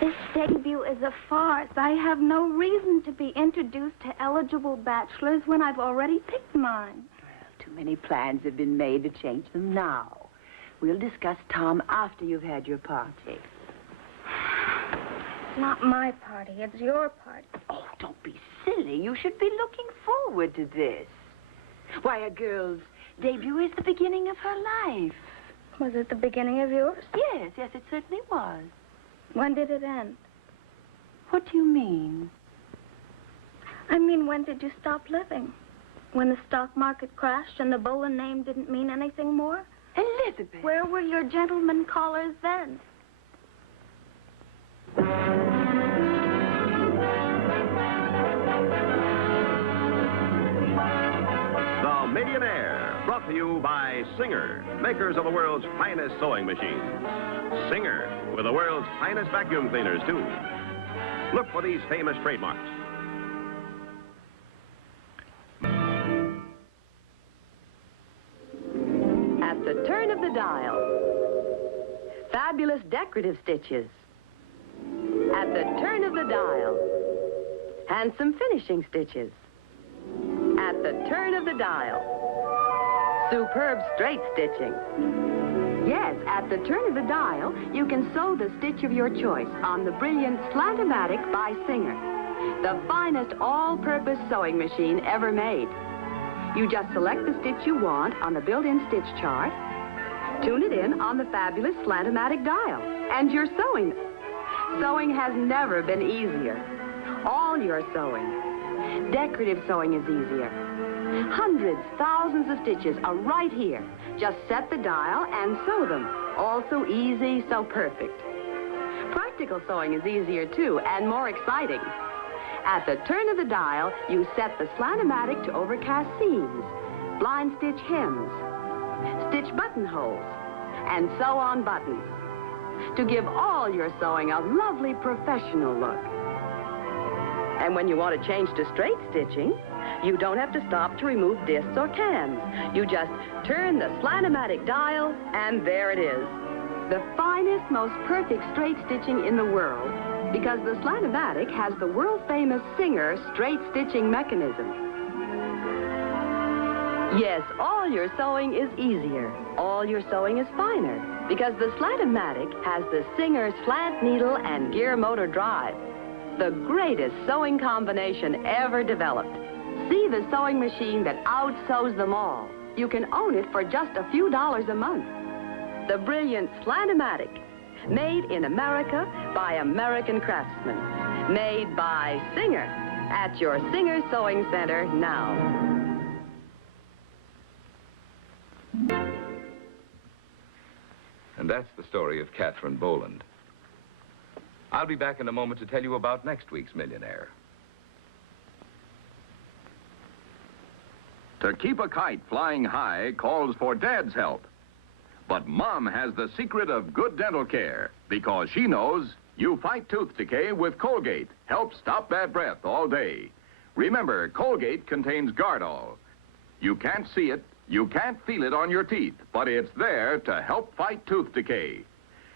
This debut is a farce. I have no reason to be introduced to eligible bachelors when I've already picked mine. Well, too many plans have been made to change them now. We'll discuss Tom after you've had your party. It's not my party. It's your party. Oh, don't be silly. You should be looking forward to this. Why, a girl's debut is the beginning of her life. Was it the beginning of yours? Yes, it certainly was. When did it end? What do you mean? I mean, when did you stop living? When the stock market crashed and the Boland name didn't mean anything more? Elizabeth! Where were your gentlemen callers then? The Millionaire, brought to you by Singer, makers of the world's finest sewing machines. Singer, with the world's finest vacuum cleaners, too. Look for these famous trademarks. At the turn of the dial, fabulous decorative stitches. At the turn of the dial, handsome finishing stitches. At the turn of the dial, superb straight stitching. Yes, at the turn of the dial, you can sew the stitch of your choice on the brilliant Slant-O-Matic by Singer, the finest all-purpose sewing machine ever made. You just select the stitch you want on the built-in stitch chart, tune it in on the fabulous Slant-O-Matic dial, and you're sewing. Sewing has never been easier. All your sewing. Decorative sewing is easier. Hundreds, thousands of stitches are right here. Just set the dial and sew them. All so easy, so perfect. Practical sewing is easier too, and more exciting. At the turn of the dial, you set the Slant-O-Matic to overcast seams, blind stitch hems, stitch buttonholes, and sew on buttons to give all your sewing a lovely professional look. And when you want to change to straight stitching, you don't have to stop to remove discs or cans. You just turn the Slant-O-Matic dial, and there it is. The finest, most perfect straight stitching in the world, because the Slant-O-Matic has the world-famous Singer straight stitching mechanism. Yes, all your sewing is easier. All your sewing is finer, because the Slant-O-Matic has the Singer slant needle and gear motor drive, the greatest sewing combination ever developed. See the sewing machine that outsews them all. You can own it for just a few dollars a month. The brilliant Slant-O-Matic, made in America by American craftsmen. Made by Singer at your Singer Sewing Center now. And that's the story of Katherine Boland. I'll be back in a moment to tell you about next week's Millionaire. To keep a kite flying high calls for Dad's help. But Mom has the secret of good dental care, because she knows you fight tooth decay with Colgate. Help stop bad breath all day. Remember, Colgate contains Gardol. You can't see it, you can't feel it on your teeth, but it's there to help fight tooth decay.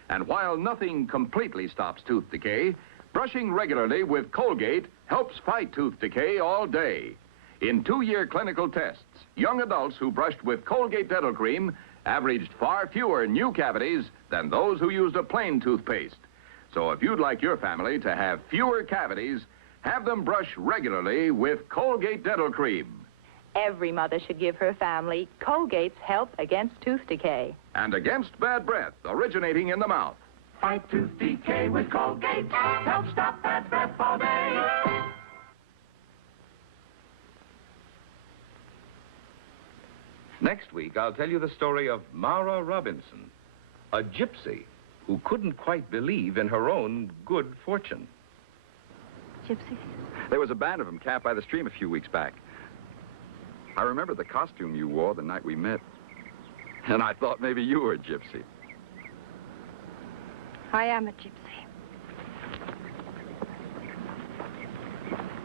And while nothing completely stops tooth decay, brushing regularly with Colgate helps fight tooth decay all day. In 2-year clinical tests, young adults who brushed with Colgate Dental Cream averaged far fewer new cavities than those who used a plain toothpaste. So if you'd like your family to have fewer cavities, have them brush regularly with Colgate Dental Cream. Every mother should give her family Colgate's help against tooth decay. And against bad breath originating in the mouth. Fight tooth decay with Colgate. Help stop bad breath all day. Next week, I'll tell you the story of Mara Robinson, a gypsy who couldn't quite believe in her own good fortune. Gypsies? There was a band of them camped by the stream a few weeks back. I remember the costume you wore the night we met. And I thought maybe you were a gypsy. I am a gypsy.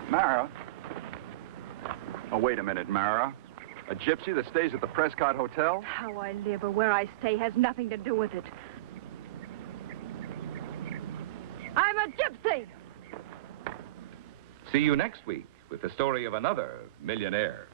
Mara? Oh, wait a minute, Mara. A gypsy that stays at the Prescott Hotel? How I live or where I stay has nothing to do with it. I'm a gypsy! See you next week with the story of another millionaire.